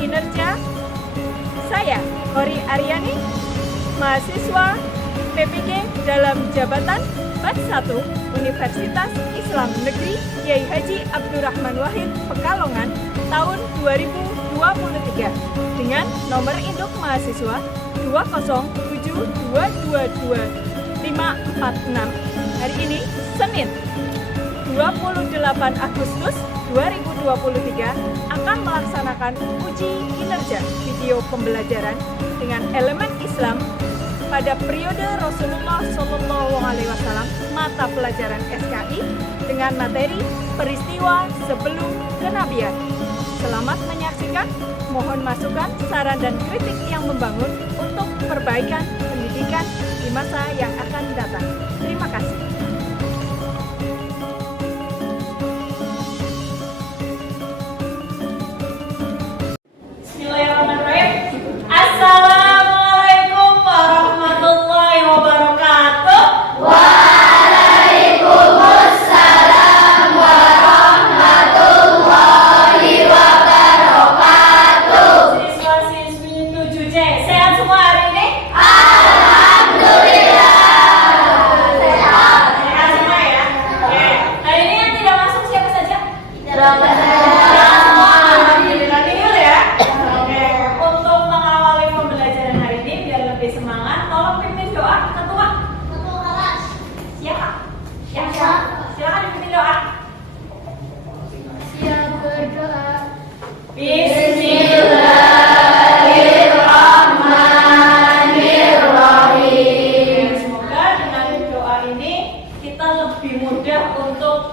kinerja saya, Hori Aryani, mahasiswa PPG dalam jabatan Bat 1 Universitas Islam Negeri Kiai Haji Abdurrahman Wahid Pekalongan tahun 2023 dengan nomor induk mahasiswa 207222546. Hari ini Senin 28 Agustus 2023 akan melaksanakan uji kinerja video pembelajaran dengan elemen Islam pada periode Rasulullah SAW mata pelajaran SKI dengan materi peristiwa sebelum kenabian. Selamat menyaksikan, mohon masukan, saran dan kritik yang membangun untuk perbaikan pendidikan di masa yang akan datang. Terima kasih.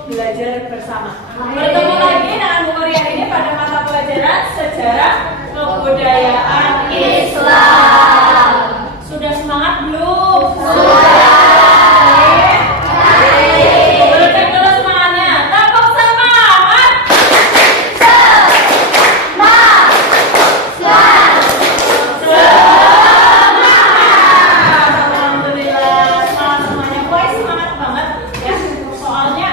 Belajar bersama. Bertemu lagi dengan Bu Maria ini pada mata pelajaran sejarah kebudayaan Islam. Sudah semangat belum? Sudah. Berikan dulu semangatnya. Tepuk semangat. Alhamdulillah. Semuanya boy semangat banget ya. Soalnya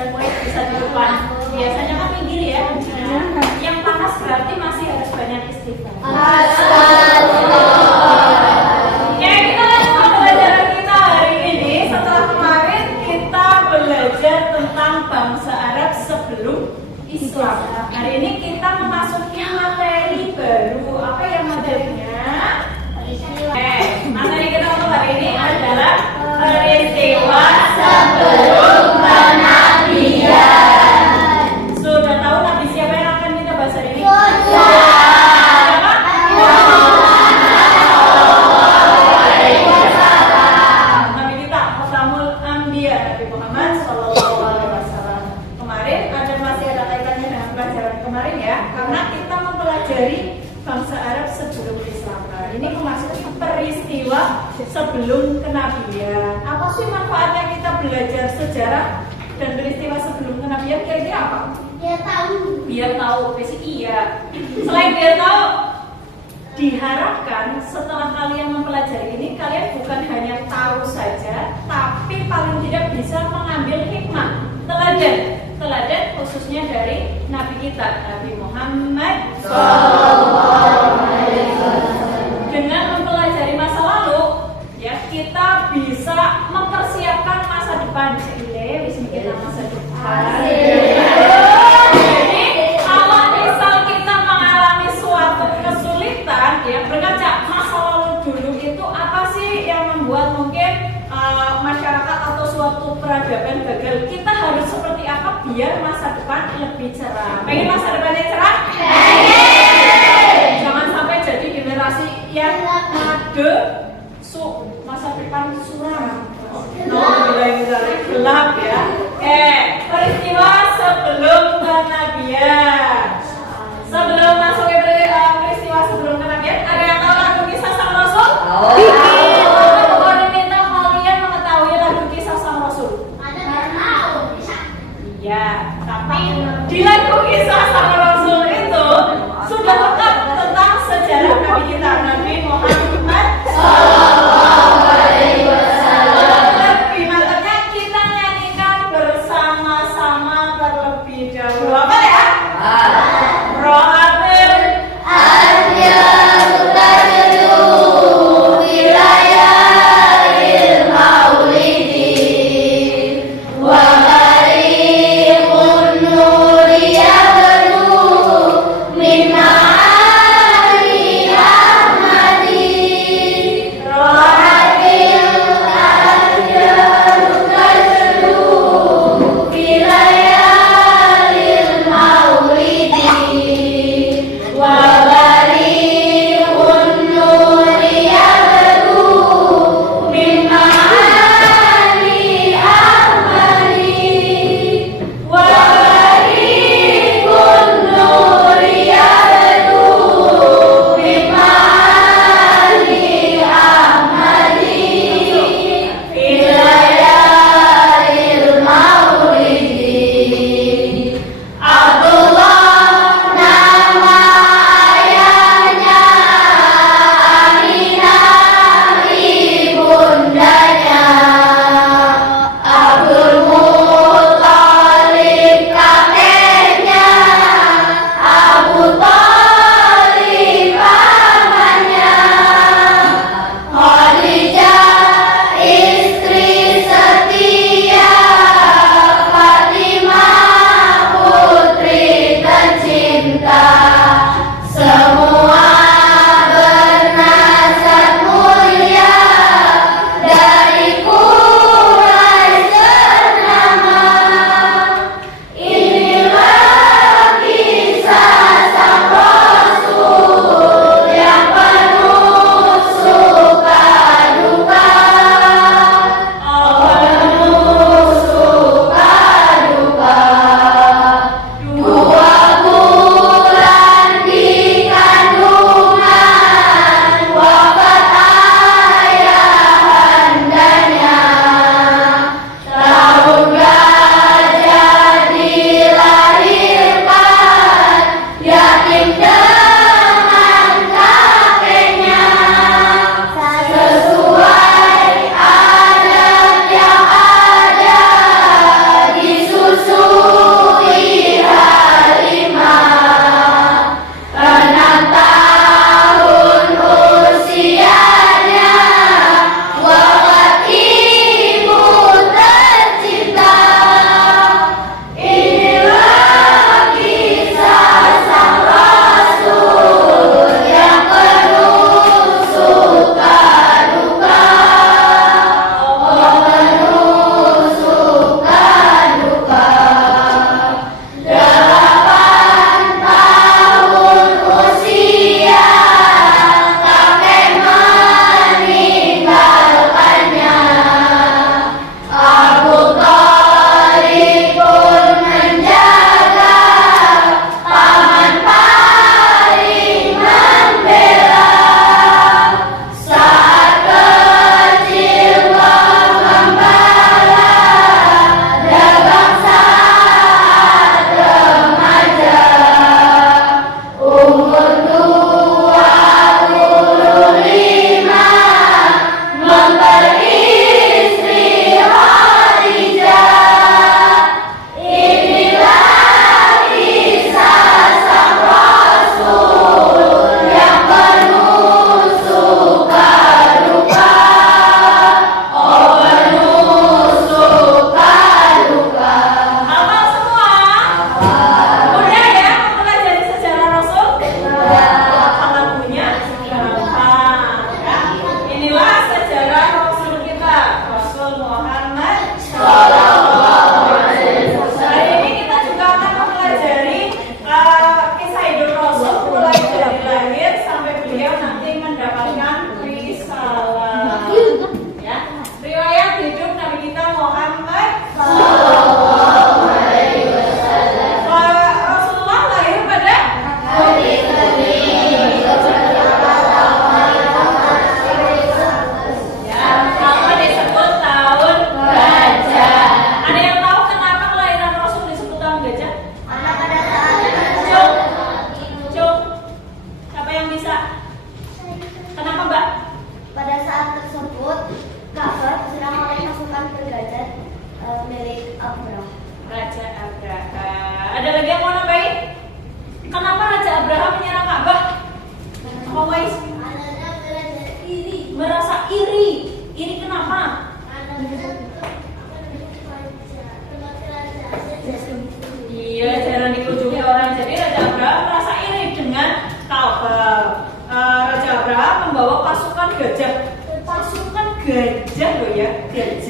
dan mulai bisa di depan. Biasanya kan minggir ya. Yang panas berarti masih harus banyak istighfar. Oke, kita lanjut ke pelajaran kita hari ini. Setelah kemarin kita belajar tentang bangsa Arab sebelum Islam. Hari ini kita memasuki materi baru. Apa yang materinya? Materi kita untuk hari ini adalah peristiwa sebelum kenabian. Sudah tahu nabi siapa yang akan kita bahas hari ini? Siapa? Nabi kita Khatamul Anbiya, Nabi Muhammad SAW. Kemarin masih ada kaitannya dengan pelajaran kemarin ya, karena kita mempelajari bangsa Arab sebelum Islam. Nah, ini memasuki peristiwa sebelum kenabian. Apa sih manfaatnya kita belajar sejarah dan peristiwa sebelum kenabian? Kira-kira apa? Biar tahu basic iya. Selain biar tahu, diharapkan setelah kalian mempelajari ini, kalian bukan hanya tahu saja, tapi paling tidak bisa mengambil hikmah, teladan khususnya dari Nabi kita, Nabi Muhammad SAW. Dengan mempelajari masa lalu, ya kita bisa mempersiapkan masa depan. Masa depan. Jadi kalau misal kita mengalami suatu kesulitan, ya berkaca masa lalu dulu itu apa sih yang membuat mungkin masyarakat atau suatu peradaban gagal? Kita harus seperti apa biar masa depan lebih cerah? Pengen masa depannya cerah? Jangan sampai jadi generasi yang masa depan suram. Gelap ya. Peristiwa sebelum kenabian. Sebelum masuk ke peristiwa sebelum kenabian, ada yang tahu lagu kisah sang Rasul? Minta kalian mengetahui lagu kisah sang Rasul. Iya, tapi di lagu kisah sang Rasul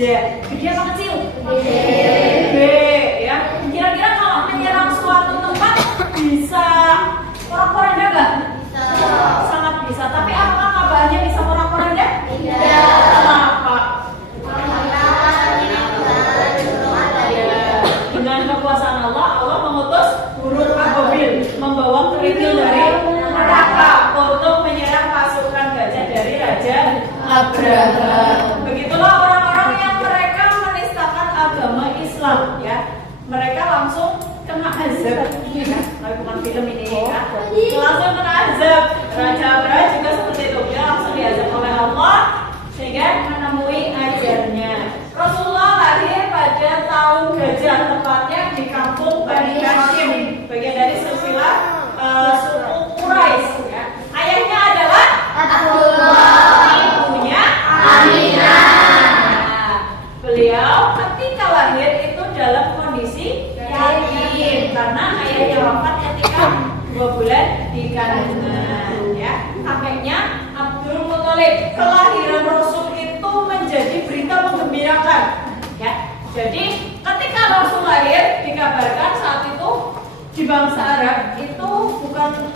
gajah. Gede apa kecil? Gede. Ya. Kira-kira kalau menyerang suatu tempat bisa porak-poranda nggak? Sangat bisa. Tapi apakah kabarnya bisa porak-poranda? Tidak. Kenapa? Dengan kekuasaan Allah, Allah mengutus burung ababil membawa kerikil dari neraka untuk menyerang pasukan gajah dari Raja Abraham. Begitulah orang-orang yang mereka menistakan agama Islam, ya. Mereka langsung kena azab. Tapi bukan film ini, ya. Langsung kena azab. Raja Abraham juga seperti itu, dia langsung diazab oleh Allah sehingga menemui ajalnya. Rasulullah lahir pada tahun gajah, tepatnya di kampung Bani Hashim, bagian dari silsilah suku Quraisy. Ya. Ayahnya adalah Abdullah, ibunya Aminah. Nah, beliau ketika lahir itu dalam kondisi yatim karena ayahnya wafat ketika 2 bulan di kandungan. Ya, kakeknya Abdul Muthalib. Kelahiran Rasul itu menjadi berita menggembirakan. Ya, jadi ketika Rasul lahir dikabarkan saat itu di bangsa Arab itu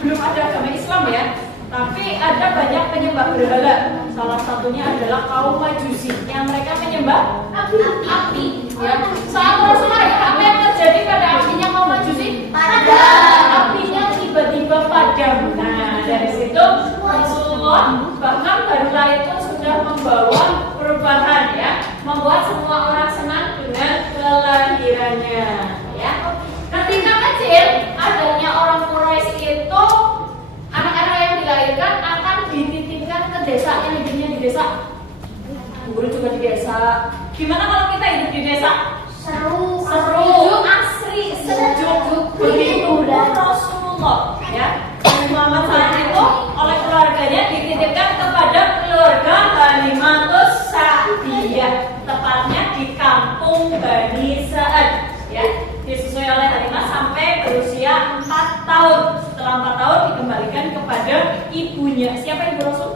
belum ada agama Islam, ya, tapi ada banyak penyembah berhala. Salah satunya adalah kaum Majusi yang mereka menyembah api. Ya. Saat Rasul lahir, apa yang terjadi pada apinya kaum Majusi? Apinya tiba-tiba padam. Nah, dari situ Rasulullah bahkan baru lahir itu sudah membawa perubahan, ya, membuat semua orang senang dengan kelahirannya, ya. Ketika kecil, adanya orang Quraisy itu anak-anak yang dilahirkan akan dititipkan ke desa yang hidupnya di desa. Guru juga di desa. Gimana kalau kita hidup di desa? Seru, asri, sejuk. Begitu Rasulullah, ya. Muhammad saat itu oleh keluarganya dititipkan kepada keluarga Halimatus Sa'diyah, tepatnya di kampung Bani Sa'ad, ya. Disusui oleh Halimah sampai berusia 4 tahun. Setelah 4 tahun dikembalikan kepada ibunya. Siapa ibu Rasul?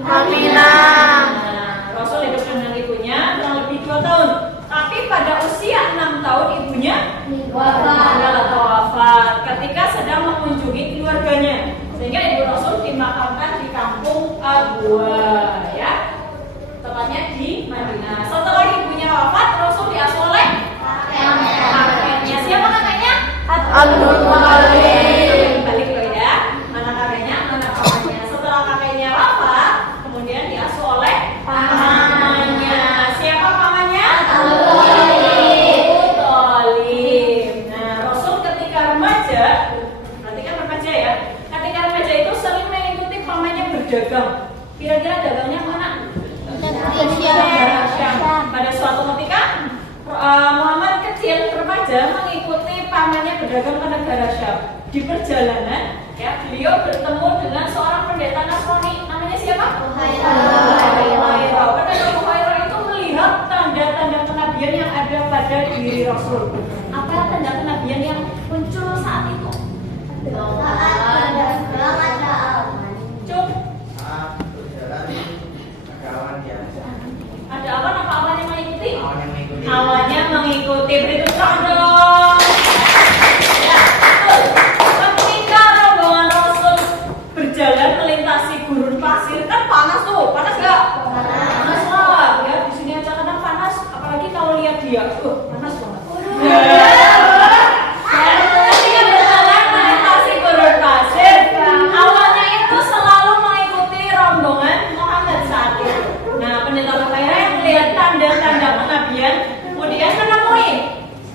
Aminah. Nah, Rasul hidup dengan ibunya kurang lebih 2 tahun. Tapi pada usia 6 tahun ibunya wafat ketika sedang mengunjungi keluarganya. Sehingga ibu Rasul dimakamkan di kampung Abwa, ya, tepatnya di Madinah. Setelah ibunya wafat, Rasul diasuh oleh kakeknya. Siapa kakeknya? Abdul Muthalib. Balik loh, ya. Mana kakeknya, mana pamannya. Setelah kakeknya wafat, kemudian diasuh oleh pamannya. Siapa pamannya? Abu Thalib. Nah, Rasul ketika remaja, berarti kan remaja, ya. Ketika remaja itu sering mengikuti pamannya berdagang. Kira-kira dagangnya mana? Pada suatu ketika Muhammad kecil remaja mengikuti pamannya berdagang ke negara Syam. Di perjalanan, ya, beliau bertemu dengan seorang pendeta Nasrani, namanya siapa? Buhairah. Pendeta Buhairah itu melihat tanda-tanda kenabian yang ada pada diri Rasul. Apa tanda kenabian yang muncul saat itu? Ada apa? Apa awalnya mengikuti? Awalnya mengikuti. Berikut dong. Ya, betul. Ketika rombongan Rasul berjalan melintasi gurun pasir, kan panas tuh, panas nggak? Panas lah. Ya, di sini aja kadang panas. Apalagi kalau lihat dia, panas banget. Ketika berjalan melintasi gurun pasir, awalnya itu selalu mengikuti rombongan Muhammad saat itu. Nah, pendeta Buhairah yang melihat tanda-tanda kenabian, kemudian menemui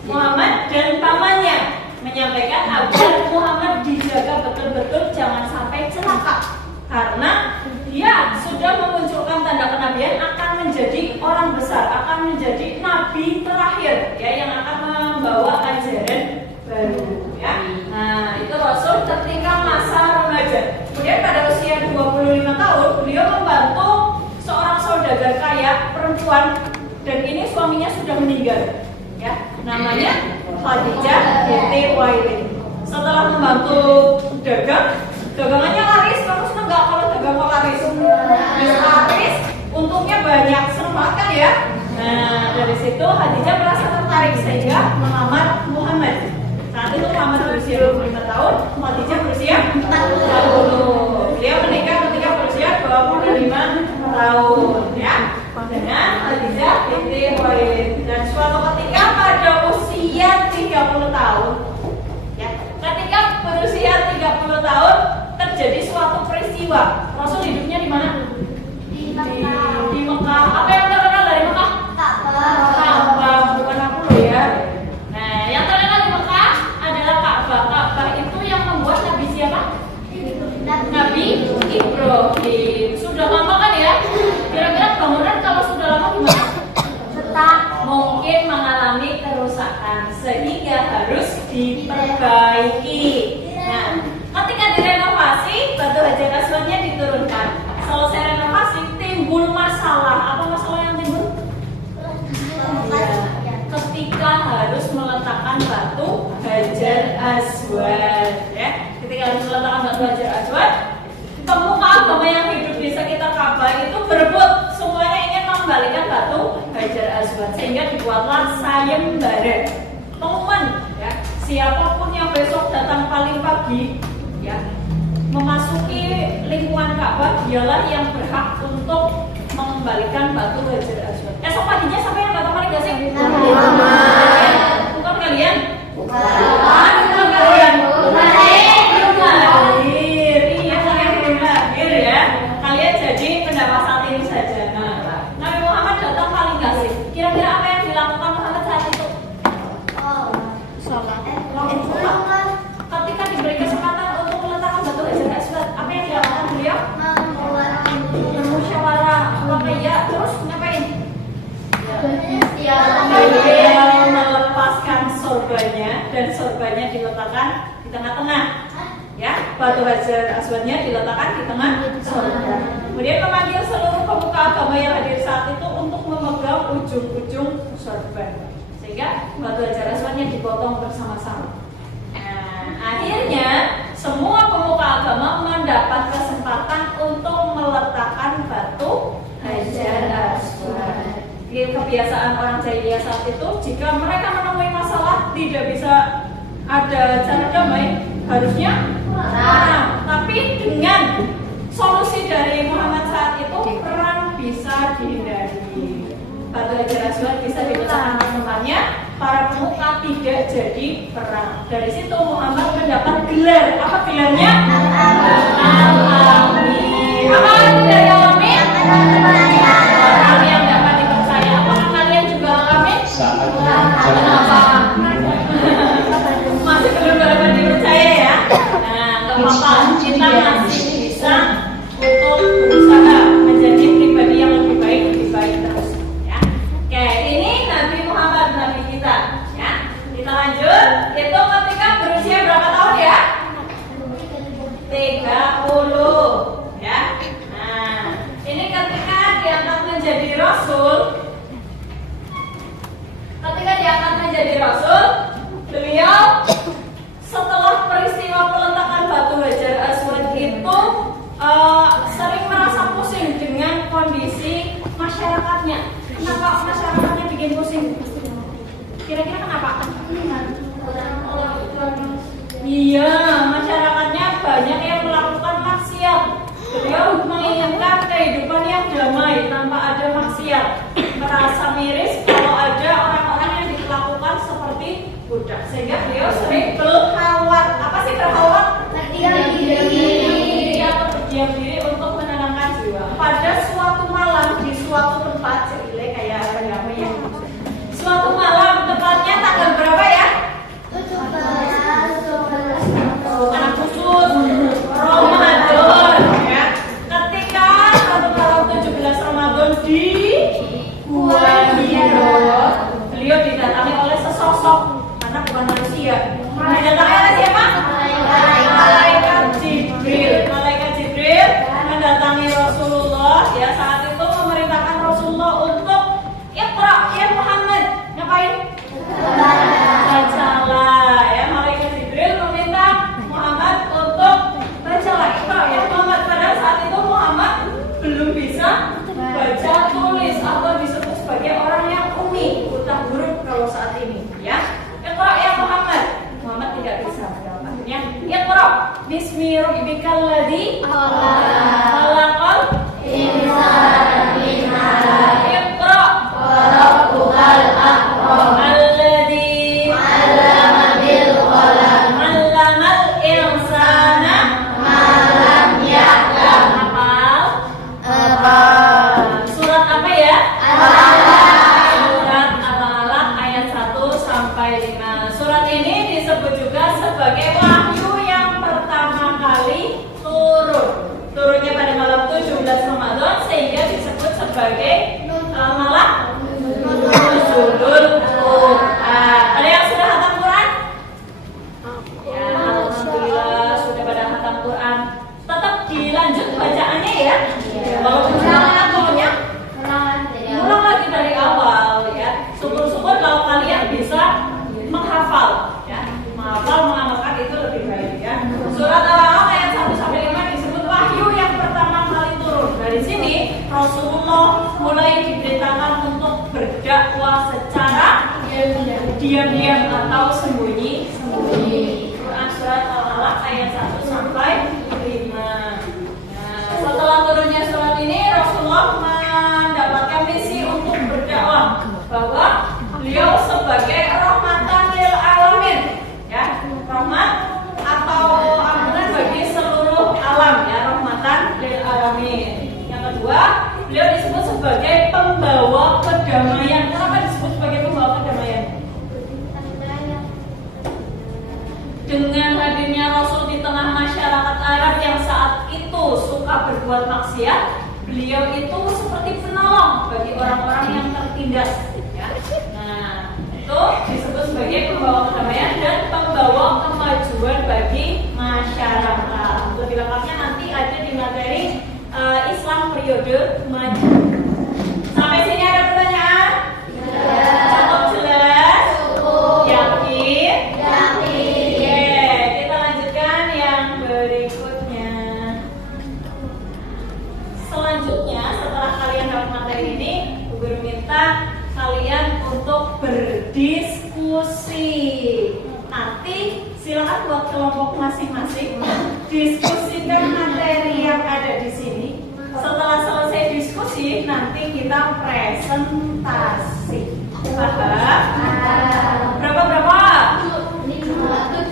Muhammad dan pamannya, menyampaikan agar Muhammad dijaga betul-betul jangan sampai celaka, karena dia sudah memunculkan tanda kenabian akan menjadi orang besar, akan menjadi nabi terakhir, ya, yang akan membawa ajaran baru, ya. Nah, itu Rasul ketika masa remaja. Kemudian pada usia 25 tahun beliau membantu seorang saudagar kaya perempuan, dan ini suaminya sudah meninggal, ya, namanya Khadijah binti Khuwailid. Setelah membantu dagangannya laris, terus enggak kalau dagang laris, untungnya banyak, seneng banget kan, ya. Nah, dari situ Khadijah merasa tertarik sehingga melamar Muhammad. Saat itu Muhammad berusia 25 tahun, Khadijah berusia 40. Beliau menikah ketika berusia 25 tahun, ya, dengan Khadijah binti Khuwailid. Dan suatu ketika pada usia 30 tahun, ya, ketika berusia 30 tahun terjadi suatu peristiwa. Rasul hidupnya di mana? Di Mekah. Apa yang terkenal dari Mekah? Ka'bah, bukan aku loh ya. Nah, yang terkenal di Mekah adalah Ka'bah. Ka'bah itu yang membuat Nabi siapa? Nabi Ibrahim. Sudah lama kan ya? Kira-kira bangunan kalau sudah lama gimana? Mungkin mengalami kerusakan sehingga harus diperbaiki. Nah, ketika direnovasi, batu hajar aswadnya diturunkan. Selesai renovasi, timbul masalah. Apa masalah yang timbul? Ketika harus meletakkan batu hajar aswad, ya. Ketika harus meletakkan batu hajar aswad, pemuka agama yang hidup di sekitar Ka'bah itu berebut, semuanya ingin mengembalikan batu hajar aswad, sehingga dibuatlah sayembara. Teman, ya, siapapun yang besok datang paling pagi, ya, memasuki lingkungan Ka'bah, dialah yang berhak untuk mengembalikan batu hajar aswad. Esok paginya sampai yang datang paling gak sih? Bukan kalian? Bukan kalian? Belum lahir. Iya, kalian belum lahir ya. Kalian jadi pendapat saat ini saja. Nah, Nabi Muhammad datang paling gak sih? Kira-kira apa yang dilakukan Muhammad saat itu? Sholat. Ketika diberi kesempatan untuk meletakkan batu hajar aswad, apa yang dilakukan beliau? Bermusyawarah. Ya, terus ngapain? Beliau melepaskan sorbannya, dan sorbannya diletakkan di tengah-tengah, ya, batu hajar aswadnya diletakkan di tengah sorban. Kemudian memanggil seluruh pemuka agama yang hadir saat itu untuk memegang ujung-ujung sorban, sehingga batu hajar aswadnya dipotong bersama-sama. Nah, akhirnya semua pemuka agama mendapat kesempatan untuk meletakkan batu hajar aswad. Kebiasaan orang jahiliyah saat itu, jika mereka menemui masalah tidak bisa ada cara damai, harusnya perang. Tapi dengan solusi dari Muhammad saat itu, perang bisa dihindari. Batu hajar aswad bisa diletakkan tempatnya, para pemuka tidak jadi perang. Dari situ Muhammad mendapat gelar. Apa gelarnya? Al-Amin. Apa dari Al-Amin? Orang yang dapat dipercaya. Apakah kalian juga Al-Amin? Kenapa? Masih belum dapat dipercaya ya? Nah, gak apa-apa, kita masih bisa untuk berusaha menjadi pribadi yang lebih baik terus, ya. Oke, ini Nabi Muhammad, Nabi kita, ya. Kita lanjut. Itu ketika berusia berapa tahun ya? 30, ya. Nah, ini ketika diangkat menjadi Rasul. Ketika diangkat menjadi Rasul, beliau setelah peristiwa peletakan batu hajar aswad itu sering merasa pusing dengan kondisi masyarakatnya. Kenapa masyarakatnya bikin pusing? Kira-kira kenapa? Iya, masyarakatnya banyak yang melakukan maksiat. Beliau menginginkan kehidupan yang damai tanpa ada maksiat. Merasa miris kalau ada orang-orang yang dilakukan seperti budak, sehingga beliau sering berkhawat. Apa sih berkhawat? Berdiam diri untuk menenangkan jiwa. Pada suatu malam di suatu tempat, jadi kayak apa ya? Suatu malam, tepatnya tanggal berapa ya? 17 anak khusus Ramadan, ya. Ketika satu malam 17 Ramadan di Gua Hiro, beliau didatangi oleh sesosok, karena bukan manusia. Didatangi oleh siapa? Malaikat Jibril. Malaikat Jibril kalladzi khalaqal insana min 'alaq. Iqra wa rabbukal akram alladzi 'allama bil qalam 'allamal insana ma lam ya'lam. Surat apa ya? Surat Al-Alaq ayat 1 sampai 5. Surat ini disebut juga sebagai wahyu yang pertama kali turun. Turunnya pada malam 17 Ramadan sehingga disebut sebagai malam Nuzulul Quran. Ada yang sudah hatam Quran? Ya, alhamdulillah sudah pada hatam Quran. Tetap dilanjut bacaannya ya. Walaupun turunnya ulang lagi dari awal ya. Syukur-syukur kalau kalian bisa menghafal ya. Menghafal, mengamalkan itu lebih baik ya. Surat Al-Alaq ayat 1 sampai 5 disebut wahyu yang pertama kali turun. Dari sini Rasulullah mulai diperintahkan untuk berdakwah secara diam-diam atau sembunyi-sembunyi. Quran surat Al-Alaq ayat 1 sampai 5. Setelah turunnya surat ini, Rasulullah mendapatkan misi untuk berdakwah bahwa beliau sebagai rahmatan lil alamin, ya, rahmat atau ampunan bagi seluruh alam, ya, rahmatan lil alamin. Yang kedua, beliau disebut sebagai pembawa kedamaian. Kenapa disebut sebagai pembawa kedamaian? Dengan hadirnya Rasul di tengah masyarakat Arab yang saat itu suka berbuat maksiat, beliau itu seperti penolong bagi orang-orang yang tertindas. Ya. Nah, itu disebut sebagai pembawa kedamaian dan pembawa kemajuan bagi masyarakat. Lebih lengkapnya nanti ada di materi Islam periode maju. Sampai sini ada pertanyaan? Cukup jelas? Yakin? Kita lanjutkan yang berikutnya. Selanjutnya, setelah kalian dapat materi ini, Bu Guru minta kalian untuk berdiskusi. Nanti silakan buat kelompok masing-masing diskusikan materi yang ada di sini. Setelah selesai diskusi, nanti kita presentasi. Paham? Berapa?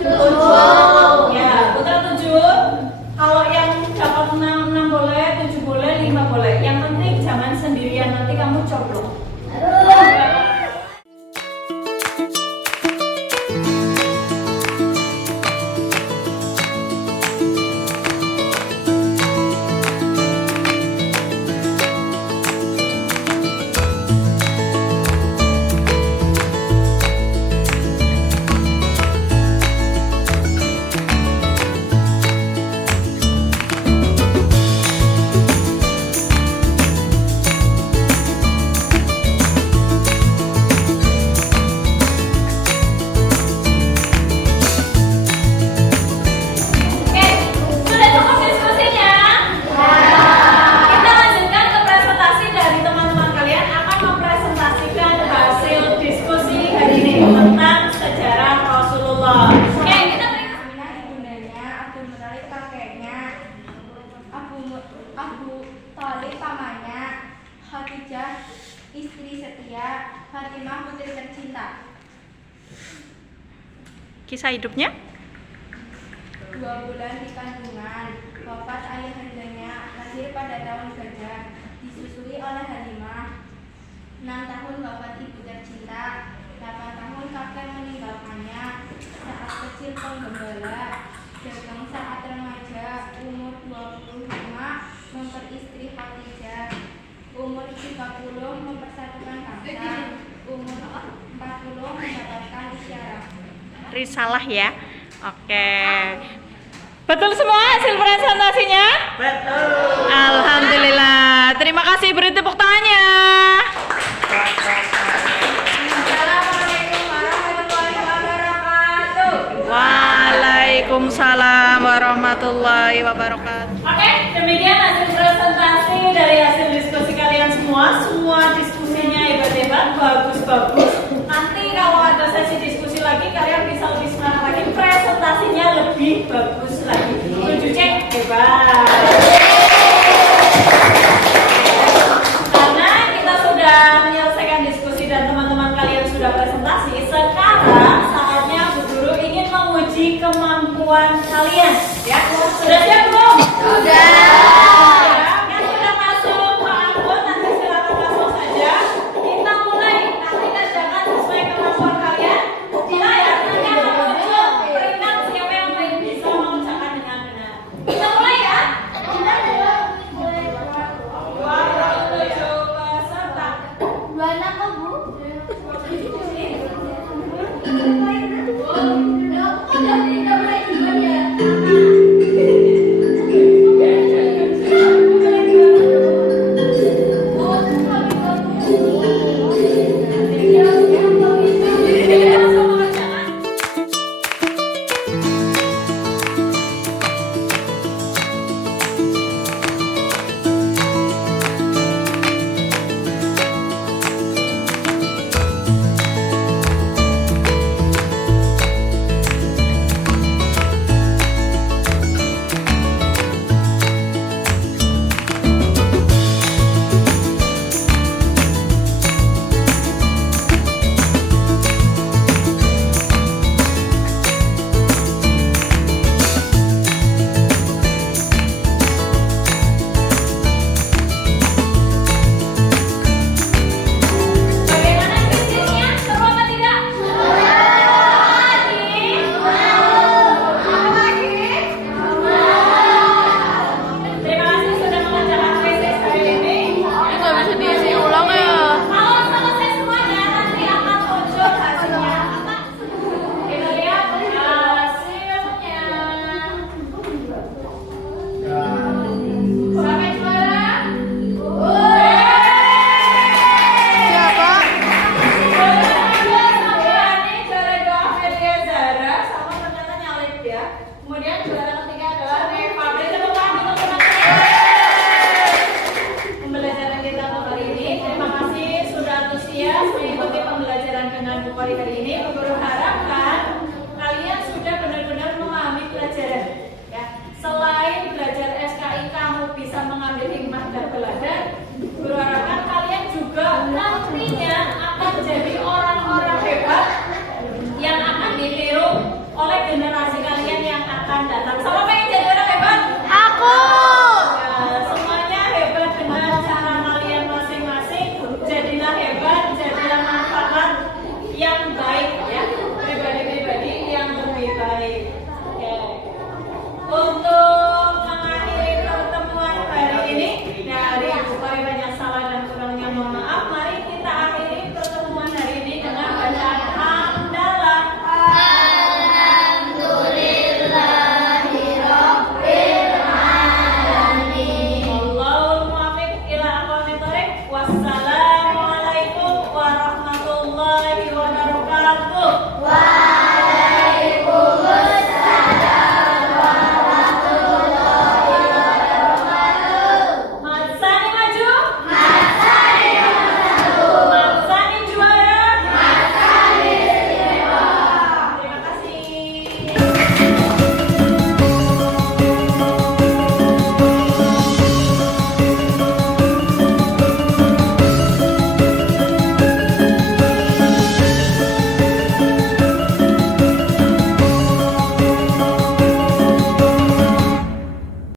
7. Ya, putra 7. Kalau yang dapat 6 boleh, 7 boleh, 5 boleh. Yang penting jangan sendirian, nanti kamu coblok. Kisah hidupnya? 2 bulan di kandungan, wafat ayahandanya, lahir pada tahun gajah, disusui oleh Halimah. 6 tahun wafat ibu tercinta, 8 tahun kakek meninggalkannya, saat kecil penggembala, dagang saat remaja, umur 25 memperistri Khadijah, umur 30 mempersatukan bangsa, umur 40 mendapatkan isyarat. Risalah ya. Oke. Betul semua hasil presentasinya? Betul. Alhamdulillah. Terima kasih, beri tepuk tangannya. Assalamualaikum warahmatullahi wabarakatuh. Waalaikumsalam warahmatullahi wabarakatuh. Oke, demikian hasil presentasi dari hasil diskusi kalian semua. Semua diskusinya hebat-hebat, bagus-bagus. Nanti kalau ada sesi diskusi lagi, kalian bisa lebih semangat lagi, presentasinya lebih bagus lagi. 7 cek, hebat. Karena kita sudah menyelesaikan diskusi dan teman-teman kalian sudah presentasi, sekarang saatnya Bu Guru ingin menguji kemampuan kalian. Ya, sudah siap belum? Sudah. Yang sudah masuk Pak Ambon, nanti silakan masuk saja. Kita mulai, nanti kerjakan sesuai kemampuan kalian. Bila ya, nanti akan muncul peringkat siapa yang paling bisa mengerjakan dengan benar. Kita